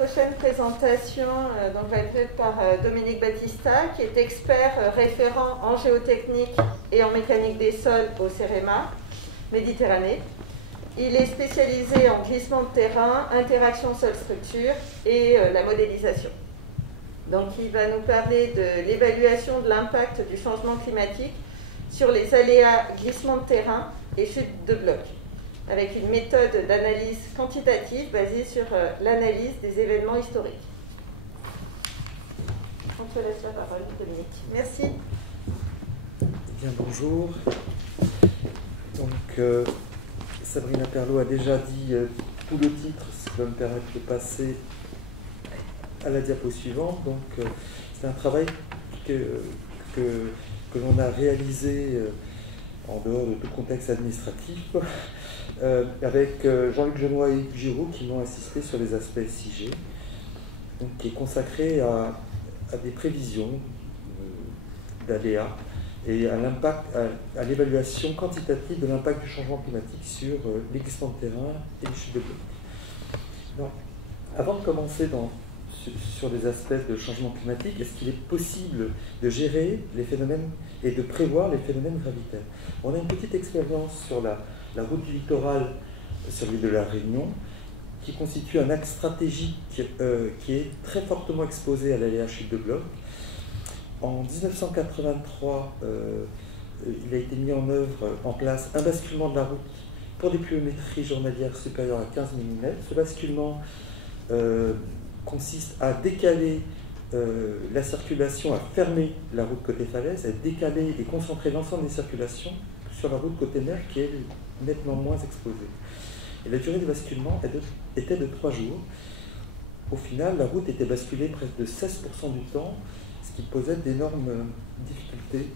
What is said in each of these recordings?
prochaine présentation va être faite par Dominique Battista, qui est expert référent en géotechnique et en mécanique des sols au CEREMA Méditerranée. Il est spécialisé en glissement de terrain, interaction sol-structure et la modélisation. Donc il va nous parler de l'évaluation de l'impact du changement climatique sur les aléas glissement de terrain et chute de blocs, avec une méthode d'analyse quantitative basée sur l'analyse des événements historiques. On te laisse la parole, Dominique. Merci. Bien, bonjour. Donc, Sabrina Perlot a déjà dit tout le titre, ce qui va me permettre de passer à la diapo suivante. Donc, c'est un travail que l'on a réalisé en dehors de tout contexte administratif, avec Jean-Luc Genois et Yves Giraud qui m'ont assisté sur les aspects SIG, donc, qui est consacré à des prévisions d'aléas et à l'impact, à l'évaluation quantitative de l'impact du changement climatique sur les glissements de terrain et les chutes de blocs. Donc, avant de commencer sur les aspects de changement climatique, est-ce qu'il est possible de gérer les phénomènes et de prévoir les phénomènes gravitaires? On a une petite expérience sur la route du littoral sur l'île de la Réunion, qui constitue un axe stratégique qui est très fortement exposé à l'aléa chute de blocs. En 1983, il a été mis en place un basculement de la route pour des pluviométries journalières supérieures à 15 mm. Ce basculement consiste à décaler la circulation, à fermer la route côté falaise, à décaler et concentrer l'ensemble des circulations sur la route côté mer qui est nettement moins exposée. Et la durée du basculement était de 3 jours. Au final, la route était basculée presque de 16% du temps, ce qui posait d'énormes difficultés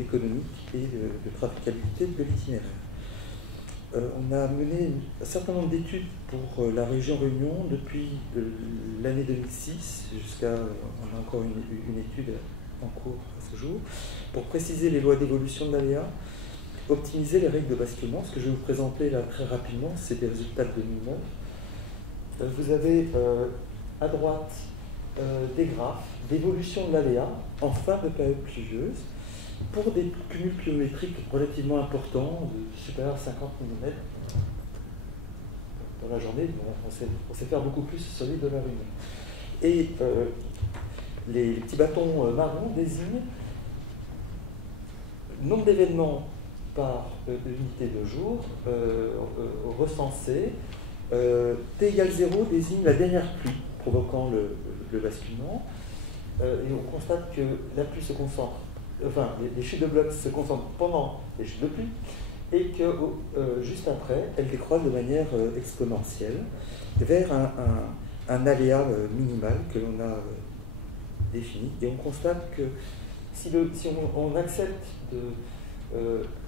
économiques et de traficabilité de l'itinéraire. On a mené un certain nombre d'études pour la région Réunion depuis l'année 2006 jusqu'à, on a encore une étude en cours à ce jour, pour préciser les lois d'évolution de l'aléa, optimiser les règles de basculement. Ce que je vais vous présenter là très rapidement, c'est des résultats de 2009. Vous avez à droite des graphes d'évolution de l'aléa en fin de période pluvieuse pour des cumuls pluviométriques relativement importants, supérieurs à 50 mm dans la journée. On sait faire beaucoup plus sur l'île de la Réunion. Et les petits bâtons marrons désignent le nombre d'événements par unité de jour recensés. T égale 0 désigne la dernière pluie provoquant le basculement. Et on constate que la pluie se concentre, enfin les chutes de blocs se concentrent pendant les chutes de pluie et que juste après, elles décroissent de manière exponentielle vers un aléa minimal que l'on a défini. Et on constate que si on accepte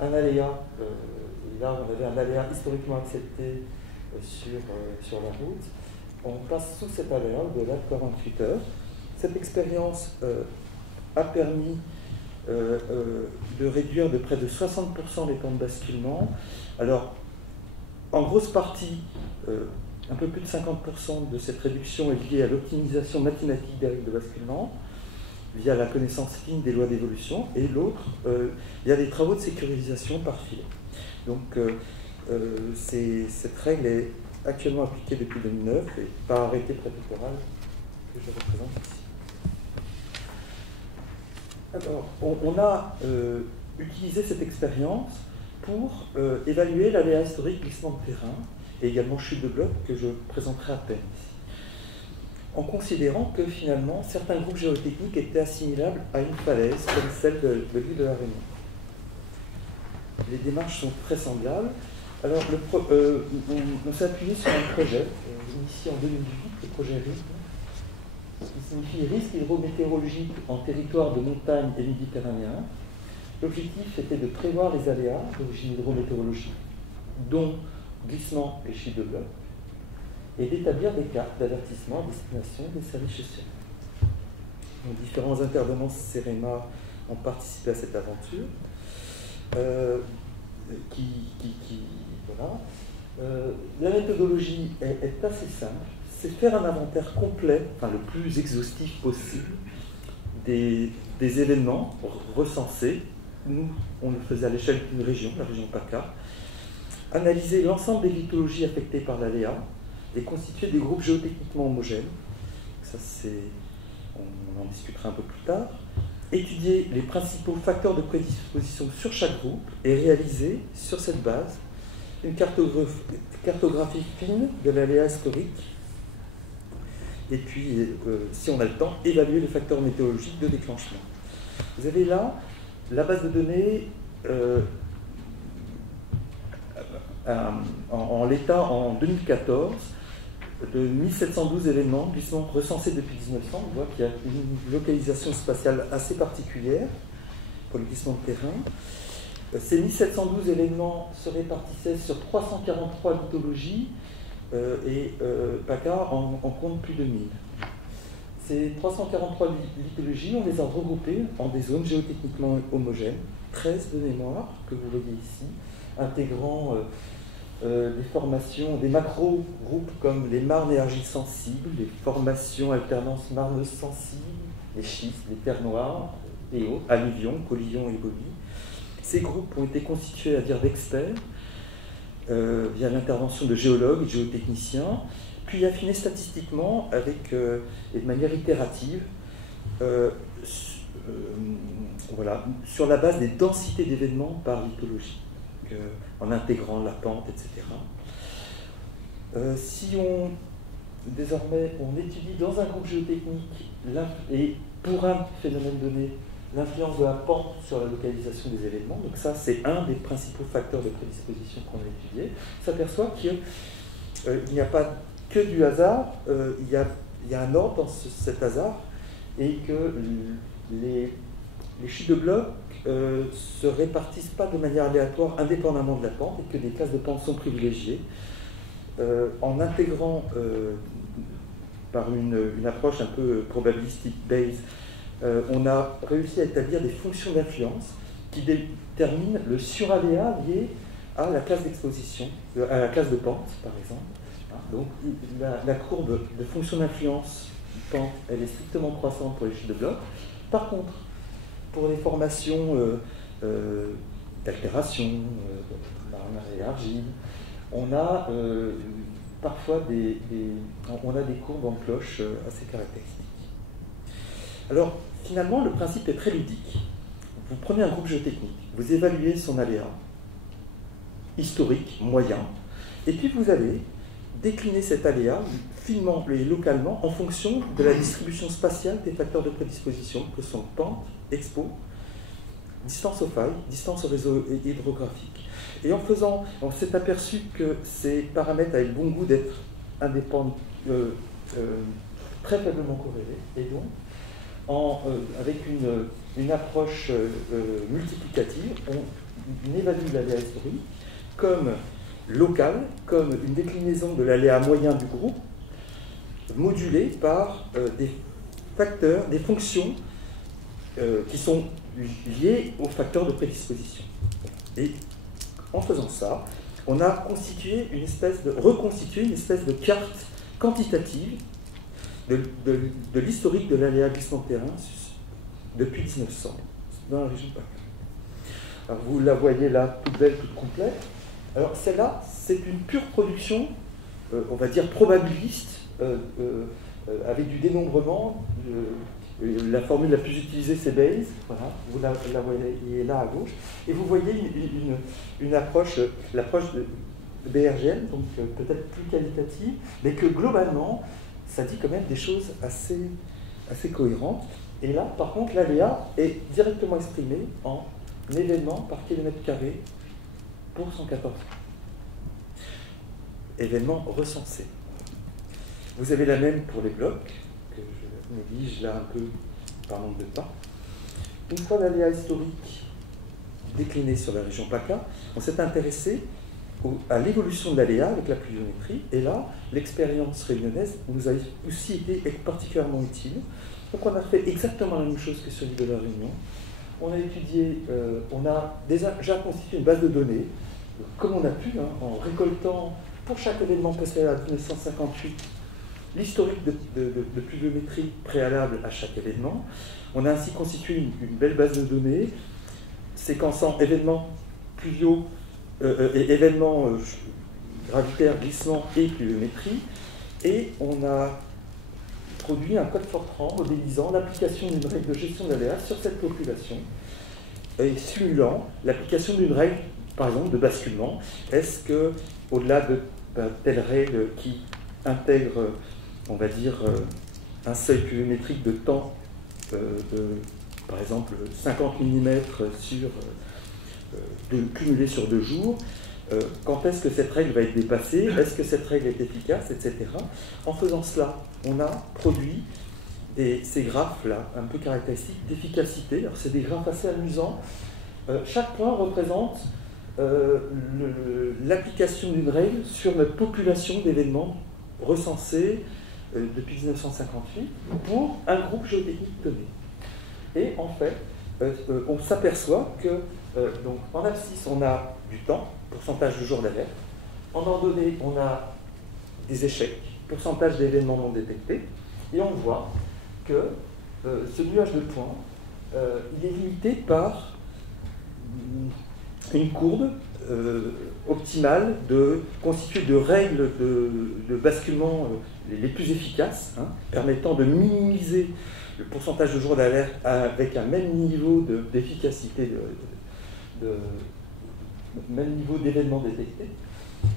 un aléa, là on avait un aléa historiquement accepté sur la route, on passe sous cet aléa au-delà de 48 heures. Cette expérience a permis de réduire de près de 60% les temps de basculement. Alors, en grosse partie, un peu plus de 50% de cette réduction est liée à l'optimisation mathématique des règles de basculement, via la connaissance fine des lois d'évolution, et l'autre, il y a des travaux de sécurisation par filet. Donc, cette règle est actuellement appliquée depuis 2009 et par arrêté préfectoral que je représente ici. Alors, on a utilisé cette expérience pour évaluer l'aléa historique glissement de terrain et également chute de blocs que je présenterai à peine ici, en considérant que finalement certains groupes géotechniques étaient assimilables à une falaise comme celle de l'île de la Réunion. Les démarches sont très semblables. Alors, on s'est appuyé sur un projet initié en 2008, le projet RISE, qui signifie risque hydrométéorologique en territoire de montagne et méditerranéen. L'objectif était de prévoir les aléas d'origine hydrométéorologique, dont glissement et chute de blocs, et d'établir des cartes d'avertissement à destination des services sociaux. Donc, différents intervenants CEREMA ont participé à cette aventure. Voilà. La méthodologie est assez simple. c'est faire un inventaire complet, enfin le plus exhaustif possible, des événements recensés. Nous, on le faisait à l'échelle d'une région, la région PACA, analyser l'ensemble des lithologies affectées par l'aléa et constituer des groupes géotechniquement homogènes. Ça, on en discutera un peu plus tard. Étudier les principaux facteurs de prédisposition sur chaque groupe et réaliser, sur cette base, une cartographie fine de l'aléa historique. Et puis, si on a le temps, évaluer les facteurs météorologiques de déclenchement. Vous avez là la base de données en l'état en 2014 de 1712 événements glissement recensés depuis 1900. On voit qu'il y a une localisation spatiale assez particulière pour le glissement de terrain. Ces 1712 événements se répartissaient sur 343 lithologies et PACA en compte plus de 1000. Ces 343 lithologies, on les a regroupées en des zones géotechniquement homogènes, 13 de mémoire, que vous voyez ici, intégrant des formations, des macro-groupes comme les marnes et argiles sensibles, les formations alternance marneuses sensibles, les schistes, les terres noires et autres, alluvions, collisions et bolis. Ces groupes ont été constitués à dire d'experts via l'intervention de géologues et de géotechniciens, puis affinés statistiquement avec, et de manière itérative voilà, sur la base des densités d'événements par lithologie, en intégrant la pente, etc. Si désormais on étudie dans un groupe géotechnique et pour un phénomène donné l'influence de la pente sur la localisation des événements, donc ça c'est un des principaux facteurs de prédisposition qu'on a étudié, on s'aperçoit qu'il n'y a pas que du hasard, il y a un ordre dans cet hasard, et que les chutes de blocs se répartissent pas de manière aléatoire indépendamment de la pente, et que des classes de pente sont privilégiées. En intégrant par une approche un peu probabilistic based, on a réussi à établir des fonctions d'influence qui déterminent le suraléa lié à la classe d'exposition, à la classe de pente par exemple. Donc la courbe de fonction d'influence pente, elle est strictement croissante pour les chutes de blocs. Par contre, pour les formations d'altération, marne et argile, on a parfois des courbes en cloche assez caractéristiques. Alors, finalement, le principe est très ludique. Vous prenez un groupe géotechnique, vous évaluez son aléa historique, moyen, et puis vous allez décliner cet aléa finement et localement en fonction de la distribution spatiale des facteurs de prédisposition que sont pente, expo, distance aux failles, distance au réseau hydrographique. Et on s'est aperçu que ces paramètres avaient le bon goût d'être indépendants, très faiblement corrélés, et donc avec une approche multiplicative, on évalue l'aléa historique comme local, comme une déclinaison de l'aléa moyen du groupe, modulée par des facteurs, des fonctions qui sont liées aux facteurs de prédisposition. Et en faisant ça, on a reconstitué une espèce de carte quantitative de l'historique de l'aléa glissement de terrain depuis 1900, dans la région de PACA. Alors vous la voyez là, toute belle, toute complète. Alors celle-là, c'est une pure production, on va dire probabiliste, avec du dénombrement. La formule la plus utilisée, c'est Bayes. Voilà, vous la voyez là à gauche. Et vous voyez une approche, l'approche de BRGM, donc peut-être plus qualitative, mais que globalement, ça dit quand même des choses assez cohérentes. Et là, par contre, l'aléa est directement exprimé en événements par kilomètre carré pour 114. Événements recensés. Vous avez la même pour les blocs, que je néglige là un peu par manque de temps. Une fois l'aléa historique décliné sur la région PACA, on s'est intéressé à l'évolution de l'aléa avec la pluviométrie, et là, l'expérience réunionnaise nous a aussi été particulièrement utile. Donc on a fait exactement la même chose que sur l'île de la Réunion. On a étudié, on a déjà constitué une base de données, comme on a pu, en récoltant pour chaque événement passé à 1958 l'historique de pluviométrie préalable à chaque événement. On a ainsi constitué une belle base de données séquençant événements pluviaux, événements gravitaires, glissements et pluviométrie. Et on a produit un code Fortran modélisant l'application d'une règle de gestion d'aléas sur cette population et simulant l'application d'une règle, par exemple, de basculement. Est-ce que, au-delà de telle règle qui intègre, on va dire, un seuil pluviométrique de temps par exemple 50 mm cumulé sur 2 jours, quand est-ce que cette règle va être dépassée, est-ce que cette règle est efficace, etc. En faisant cela, on a produit ces graphes-là, un peu caractéristiques d'efficacité. Alors c'est des graphes assez amusants. Chaque point représente l'application d'une règle sur notre population d'événements recensés depuis 1958 pour un groupe géotechnique donné. Et en fait, on s'aperçoit que donc, en abscisse, on a du temps, pourcentage de jours d'alerte. En ordonnée, on a des échecs, pourcentage d'événements non détectés. Et on voit que ce nuage de points, il est limité par une courbe optimale constituée de règles de basculement les plus efficaces, permettant de minimiser le pourcentage de jours d'alerte avec un même niveau d'efficacité, même niveau d'événements détectés.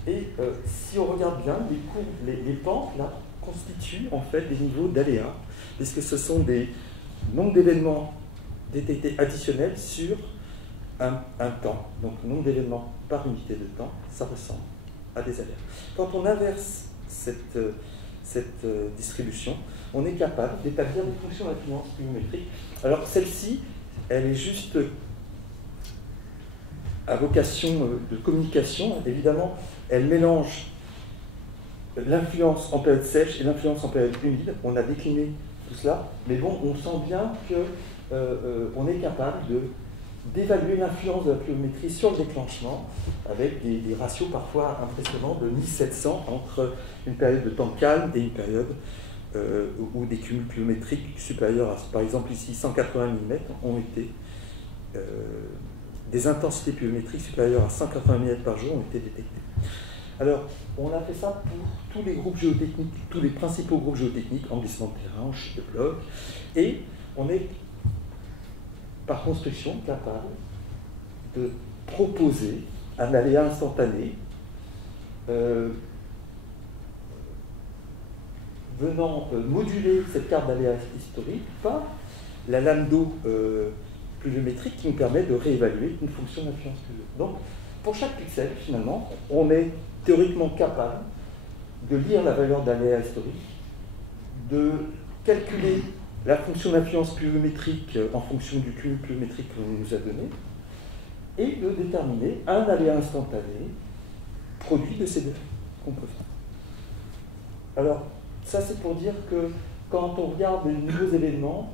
Et si on regarde bien, les pentes là, constituent en fait des niveaux d'aléas, puisque ce sont des nombres d'événements détectés additionnels sur un temps. Donc nombre d'événements par unité de temps, ça ressemble à des aléas. Quand on inverse cette distribution, on est capable d'établir des fonctions d'influence pluviométrique. Alors celle-ci, elle est juste à vocation de communication. Évidemment, elle mélange l'influence en période sèche et l'influence en période humide. On a décliné tout cela, mais bon, on sent bien qu'on est capable d'évaluer l'influence de la pluviométrie sur le déclenchement avec des ratios parfois impressionnants de 1700 entre une période de temps calme et une période où des cumuls pluviométriques supérieurs à, par exemple ici, 180 mm ont été, des intensités pluviométriques supérieures à 180 mm par jour ont été détectées. Alors, on a fait ça pour tous les groupes géotechniques, tous les principaux groupes géotechniques, en glissement de terrain, en chute de bloc, et on est par construction capable de proposer un aléa instantané venant moduler cette carte d'aléa historique par la lame d'eau pluviométrique qui nous permet de réévaluer une fonction d'influence pluviométrique. Donc, pour chaque pixel, finalement, on est théoriquement capable de lire la valeur d'aléa historique, de calculer la fonction d'influence pluviométrique en fonction du cumul pluviométrique qu'on nous a donné, et de déterminer un aléa instantané produit de ces deux composants. Alors, ça c'est pour dire que quand on regarde les nouveaux événements,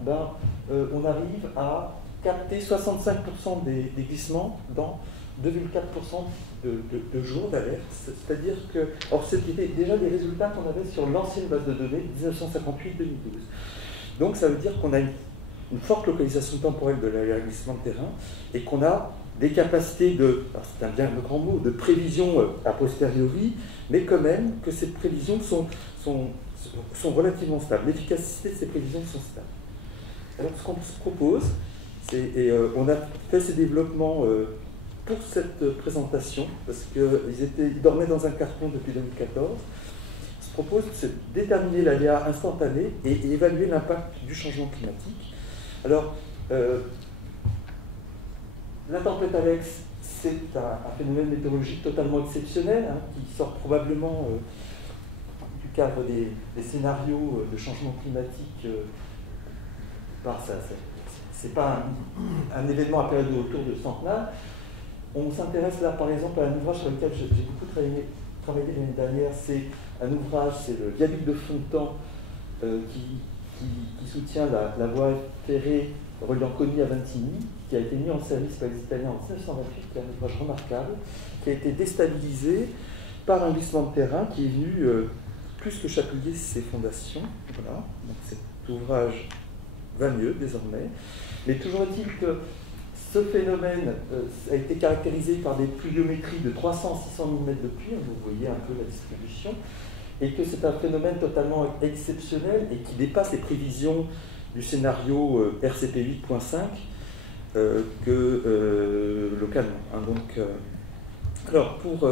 on arrive à capter 65% des glissements dans 2,4% de jours d'alerte. C'est-à-dire que, or c'était déjà des résultats qu'on avait sur l'ancienne base de données 1958-2012. Donc ça veut dire qu'on a une forte localisation temporelle de l'aglissement de terrain et qu'on a des capacités c'est un bien le grand mot, de prévision a posteriori, mais quand même que ces prévisions sont relativement stables. L'efficacité de ces prévisions sont stables. Alors ce qu'on se propose, on a fait ces développements pour cette présentation, parce qu'ils dormaient dans un carton depuis 2014. On se propose de déterminer l'aléa instantané et évaluer l'impact du changement climatique. Alors, la tempête Alex, c'est un phénomène météorologique totalement exceptionnel, qui sort probablement du cadre des scénarios de changement climatique par ça. C'est pas un événement à période autour de centenaire. On s'intéresse là, par exemple, à un ouvrage sur lequel j'ai beaucoup travaillé l'année dernière. C'est un ouvrage, c'est le viaduc de Fontan qui soutient la voie ferrée reliant Cogni à Vintigny, qui a été mis en service par les Italiens en 1928, qui est un ouvrage remarquable, qui a été déstabilisé par un glissement de terrain qui est venu plus que chapouiller ses fondations. Voilà. Donc cet ouvrage va mieux désormais. Mais toujours est-il que ce phénomène a été caractérisé par des pluviométries de 300-600 mm de pluie, vous voyez un peu la distribution, et que c'est un phénomène totalement exceptionnel et qui dépasse les prévisions du scénario RCP 8.5 localement. Hein. Donc, alors, pour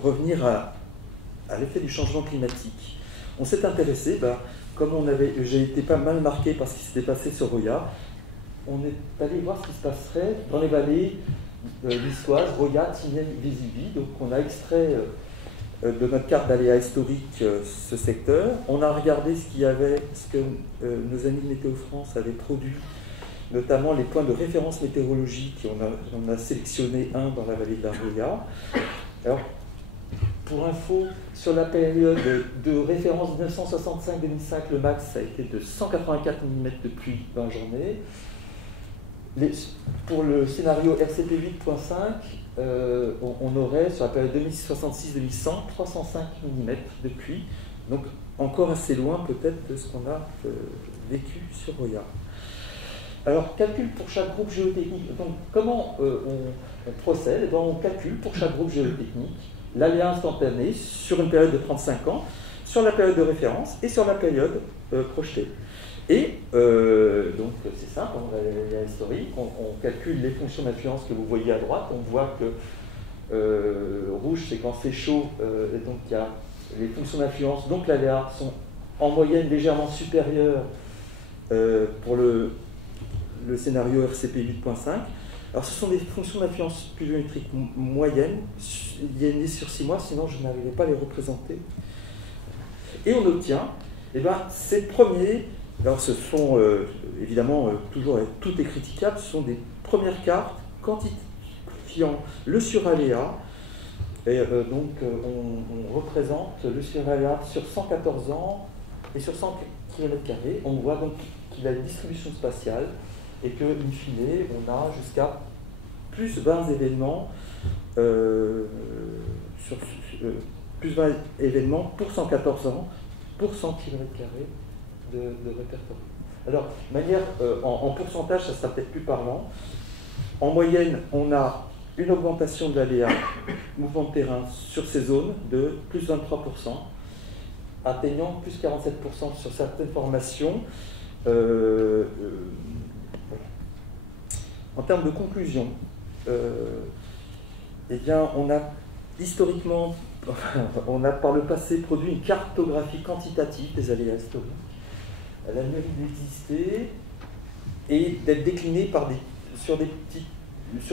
revenir à l'effet du changement climatique, on s'est intéressé, comme j'ai été pas mal marqué par ce qui s'était passé sur Roya, on est allé voir ce qui se passerait dans les vallées niçoises, Roya, Tignes, Vésubie. Donc on a extrait de notre carte d'aléa historique ce secteur. On a regardé ce que nos amis de Météo France avaient produit, notamment les points de référence météorologique. On a sélectionné un dans la vallée de la Roya. Alors, pour info, sur la période de référence 1965-2005, le max a été de 184 mm de pluie dans la journée. Pour le scénario RCP 8.5, on aurait, sur la période 2066-2100, 305 mm de pluie. Donc, encore assez loin peut-être de ce qu'on a vécu sur Roya. Alors, calcul pour chaque groupe géotechnique. Donc, comment on procède? On calcule pour chaque groupe géotechnique l'aléa instantané sur une période de 35 ans, sur la période de référence et sur la période projetée. Et donc c'est simple, on a l'aléa historique, on calcule les fonctions d'influence que vous voyez à droite, on voit que rouge c'est quand c'est chaud, et donc il y a les fonctions d'influence, donc l'aléa sont en moyenne légèrement supérieures pour le scénario RCP 8.5. Alors ce sont des fonctions d'influence pluviométrique moyennes, liées sur 6 mois, sinon je n'arrivais pas à les représenter. Et on obtient ces premiers, alors ce sont évidemment toujours tout est critiquable, ce sont des premières cartes quantifiant le suraléa, et donc on représente le suraléa sur 114 ans et sur 100 km². On voit donc qu'il a une distribution spatiale, et que, in fine, on a jusqu'à plus 20 événements, plus 20 événements pour 114 ans, pour 100 km² de répertoire. Alors, de manière, en pourcentage, ça sera peut-être plus parlant. En moyenne, on a une augmentation de l'aléa mouvement de terrain sur ces zones de plus 23%, atteignant plus 47% sur certaines formations. En termes de conclusion, eh bien, on a historiquement, on a par le passé produit une cartographie quantitative des aléas historiques. Elle a le mérite d'exister et d'être déclinée sur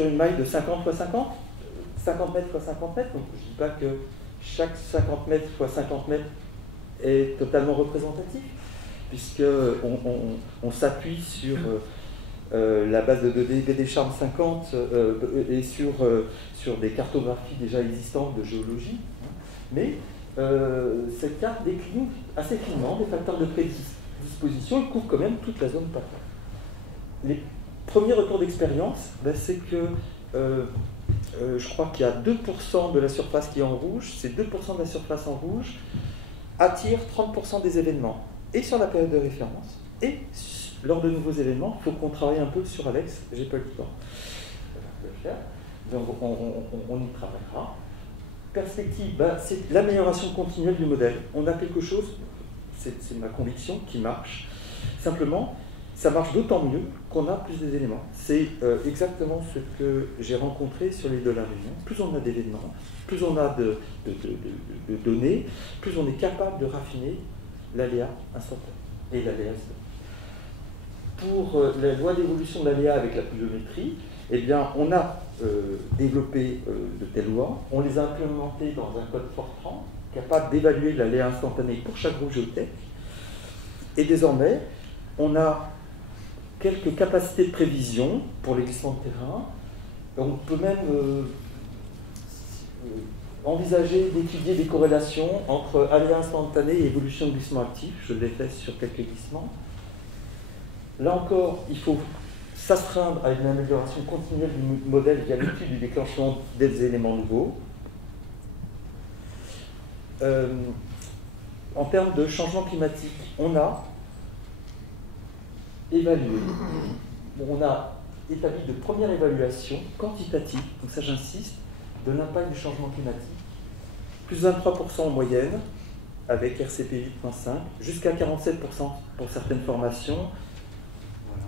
une maille de 50 x 50, 50 mètres x 50 mètres. Donc je ne dis pas que chaque 50 mètres x 50 mètres est totalement représentatif, puisqu'on s'appuie sur la base de données BD-Charme 50 et sur des cartographies déjà existantes de géologie. Mais cette carte décline assez finement des facteurs de prédisposition et couvre quand même toute la zone patente. Les premiers retours d'expérience, c'est que je crois qu'il y a 2% de la surface qui est en rouge. Ces 2% de la surface en rouge attirent 30% des événements, et sur la période de référence, et lors de nouveaux événements. Il faut qu'on travaille un peu sur Alex, j'ai pas eu le temps de le faire, donc on y travaillera. Perspective, c'est l'amélioration continuelle du modèle. On a quelque chose, c'est ma conviction, qui marche. Simplement, ça marche d'autant mieux qu'on a plus d'éléments. C'est exactement ce que j'ai rencontré sur les de la Réunion. Plus on a d'événements, plus on a de données, plus on est capable de raffiner l'aléa instantané et l'aléa historique. Pour la loi d'évolution de l'aléa avec la pluviométrie, eh bien, on a développé de telles lois, on les a implémentées dans un code Fortran, capable d'évaluer l'aléa instantané pour chaque groupe géotech. Et désormais, on a quelques capacités de prévision pour les glissements de terrain. On peut même envisager d'étudier des corrélations entre aléa instantané et évolution de glissement actif. Je l'ai fait sur quelques glissements. Là encore, il faut s'astreindre à une amélioration continuelle du modèle via l'étude du déclenchement des éléments nouveaux. en termes de changement climatique, on a évalué, on a établi de première évaluation quantitative, donc ça j'insiste, de l'impact du changement climatique. Plus 23% en moyenne, avec RCP 8.5, jusqu'à 47% pour certaines formations. Voilà.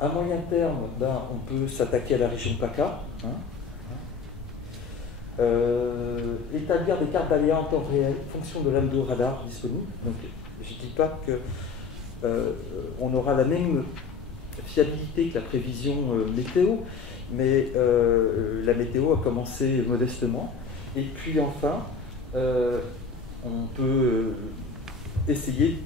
À moyen terme, on peut s'attaquer à la région PACA. Établir des cartes d'aléas en temps réel, fonction de l'âme de radar disponible. Donc, je ne dis pas qu'on aura la même fiabilité que la prévision météo, mais la météo a commencé modestement. Et puis enfin, on peut essayer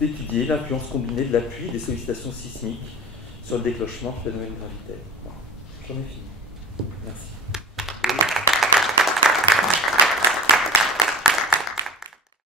d'étudier l'influence combinée de la pluie et des sollicitations sismiques sur le déclenchement de phénomènes gravitaires. J'en ai fini. Merci.